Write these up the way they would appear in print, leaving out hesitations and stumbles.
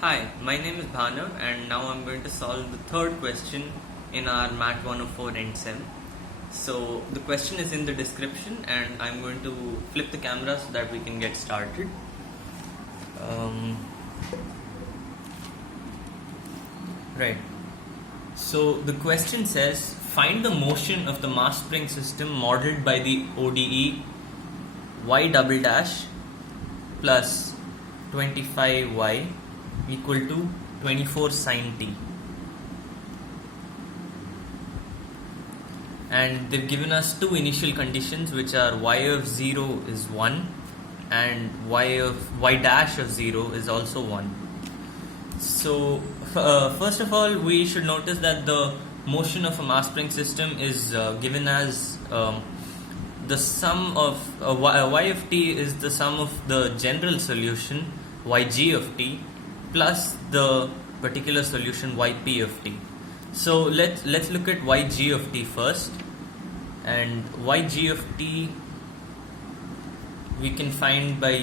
Hi, my name is Bhanav and now I'm going to solve the third question in our MAT104 Endsem. So the question is in the description and I'm going to flip the camera so that we can get started. Right. So the question says, find the motion of the mass spring system modeled by the ODE y double dash plus 25y equal to 24 sine t. And they've given us two initial conditions, which are y of 0 is 1 and y dash of 0 is also 1. So first of all, we should notice that the motion of a mass spring system is given as the sum of y of t is the sum of the general solution yg of t plus the particular solution yp of t. So let's look at yg of t first, and yg of t we can find by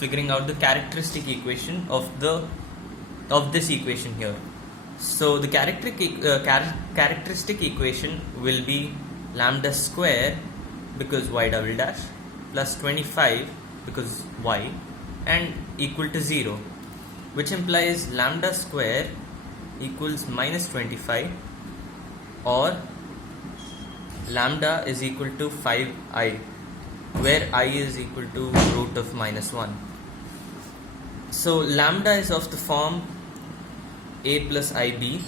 figuring out the characteristic equation of this equation here. So the characteristic equation will be lambda square because y double dash plus 25 because y and equal to 0, which implies lambda square equals minus 25 or lambda is equal to 5i, where I is equal to root of minus 1. So lambda is of the form a plus ib,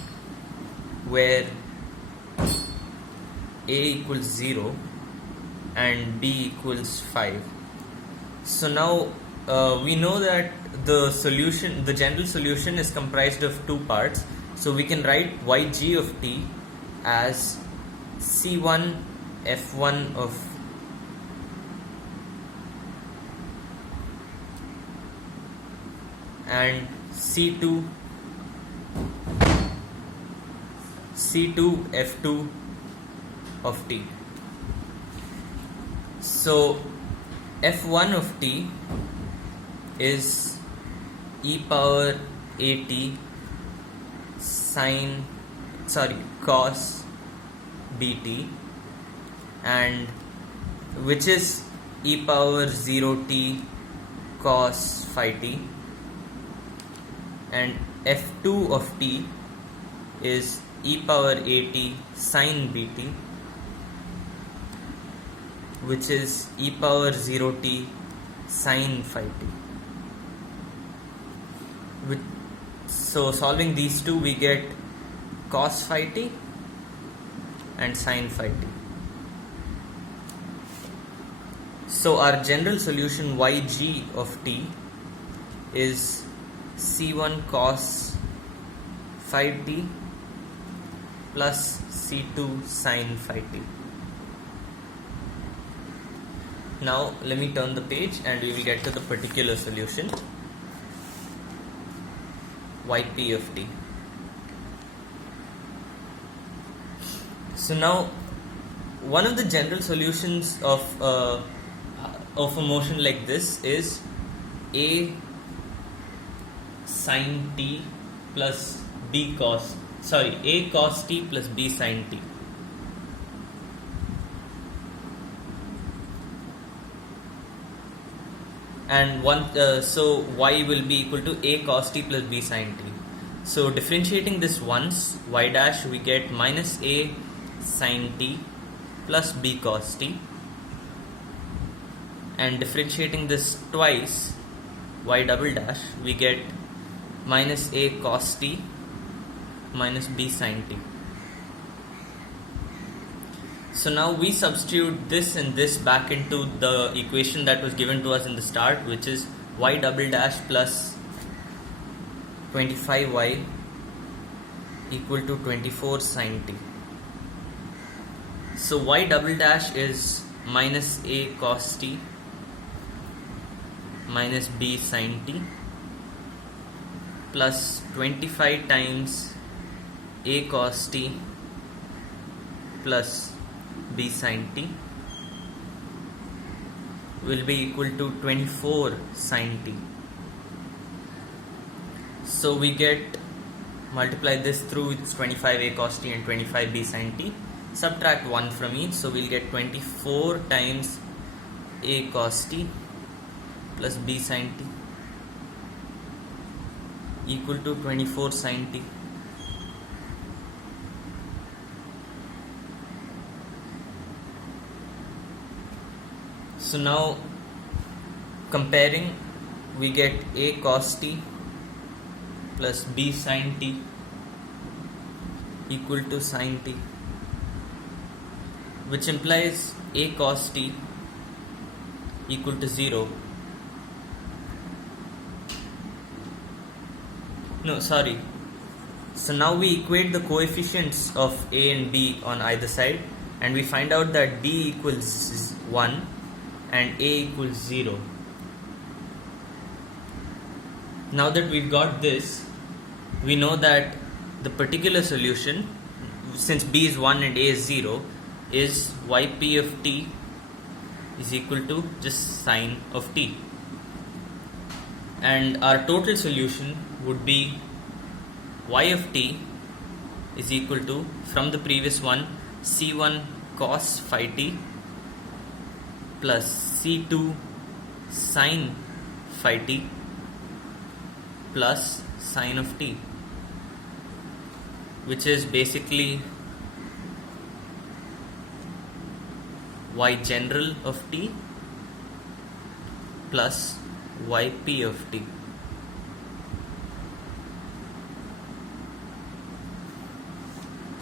where a equals 0 and b equals 5. So now we know that the general solution is comprised of two parts. So we can write yg of t as c1 f1 of and c2 f2 of t. So f1 of t is e power at cos bt, and which is e power 0t cos phi t, and f2 of t is e power at sin bt, which is e power 0t sin phi t. So solving these two, we get cos phi t and sin phi t. So our general solution yg of t is c1 cos phi t plus c2 sin phi t. Now let me turn the page and we will get to the particular solution yp of t. So now one of the general solutions of a motion like this is a sin t plus a cos t plus b sin t. And so y will be equal to a cos t plus b sin t. So differentiating this once, y dash, we get minus a sin t plus b cos t, and differentiating this twice, y double dash, we get minus a cos t minus b sin t. So now we substitute this and this back into the equation that was given to us in the start, which is y double dash plus 25y equal to 24 sin t. So y double dash is minus a cos t minus b sin t plus 25 times a cos t plus b sin t will be equal to 24 sin t. So we get, multiply this through, it's 25a cos t and 25b sin t. Subtract 1 from each, so we'll get 24 times a cos t plus b sin t equal to 24 sin t. So now comparing, we get a cos t plus b sin t equal to sin t, which implies a cos t equal to 0. No, sorry. So now we equate the coefficients of a and b on either side, and we find out that b equals 1 and a equals 0. Now that we've got this, we know that the particular solution, since b is 1 and a is 0, is yp of t is equal to just sine of t. And our total solution would be y of t is equal to, from the previous one, c1 cos phi t plus c2 sin phi t plus sine of t, which is basically y general of t plus yp of t.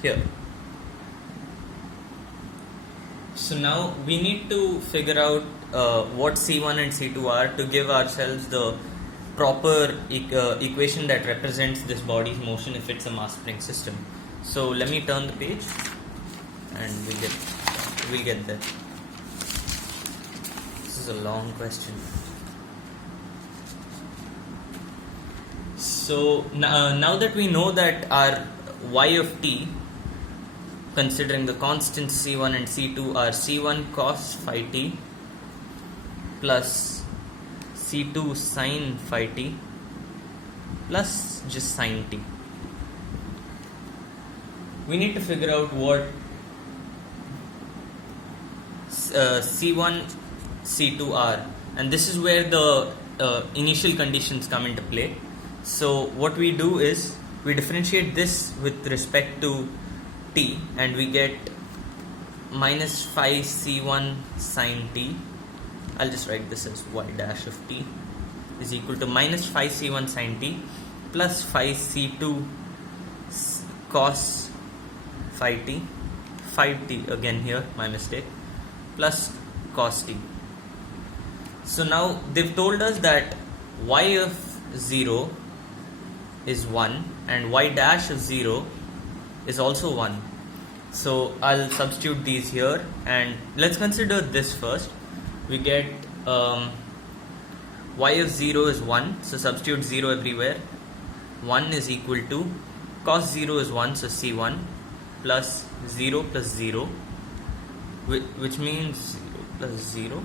Here. So now we need to figure out what C1 and C2 are to give ourselves the proper equation that represents this body's motion if it's a mass spring system. So let me turn the page and we'll get there. This is a long question. So now that we know that our y of t, considering the constants C1 and C2, are C1 cos phi t plus C2 sin phi t plus just sin t. We need to figure out what C1, C2 are, and this is where the initial conditions come into play. So what we do is we differentiate this with respect to t, and we get minus phi c1 sin t. I'll just write this as y dash of t is equal to minus phi c1 sin t plus phi c2 cos phi t, again here, my mistake, plus cos t. So now they've told us that y of 0 is 1 and y dash of 0 is also 1. So I'll substitute these here, and let's consider this first. We get y of 0 is 1, so substitute 0 everywhere. 1 is equal to cos 0 is 1, so c1 plus 0 plus 0, which means 0 plus 0,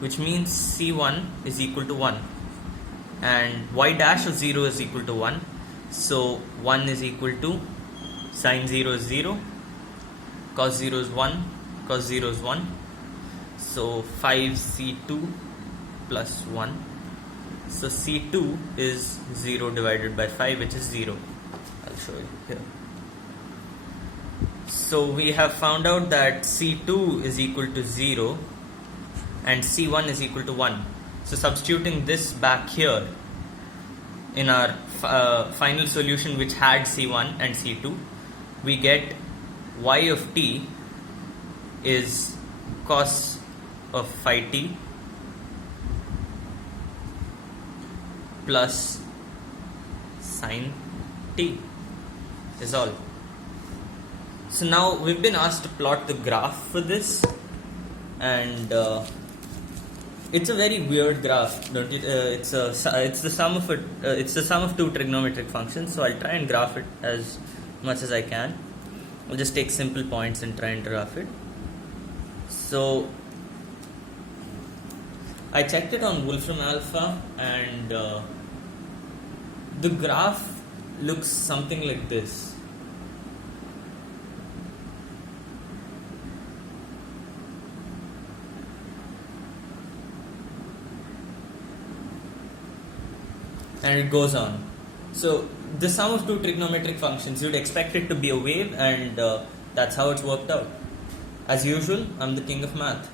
which means c1 is equal to 1, and y dash of 0 is equal to 1, so 1 is equal to sin 0 is 0, cos 0 is 1, cos 0 is 1, so 5c2 plus 1, so c2 is 0 divided by 5, which is 0. I'll show you here. So we have found out that c2 is equal to 0 and c1 is equal to 1. So substituting this back here in our final solution, which had c1 and c2, we get y of t is cos of phi t plus sin t is all. So now we've been asked to plot the graph for this, and it's a very weird graph, don't you? It's the sum of two trigonometric functions. So I'll try and graph it as much as I can. I'll just take simple points and try and graph it. So I checked it on Wolfram Alpha, and The graph looks something like this. And it goes on. So the sum of two trigonometric functions, you'd expect it to be a wave, and that's how it's worked out. As usual, I'm the king of math.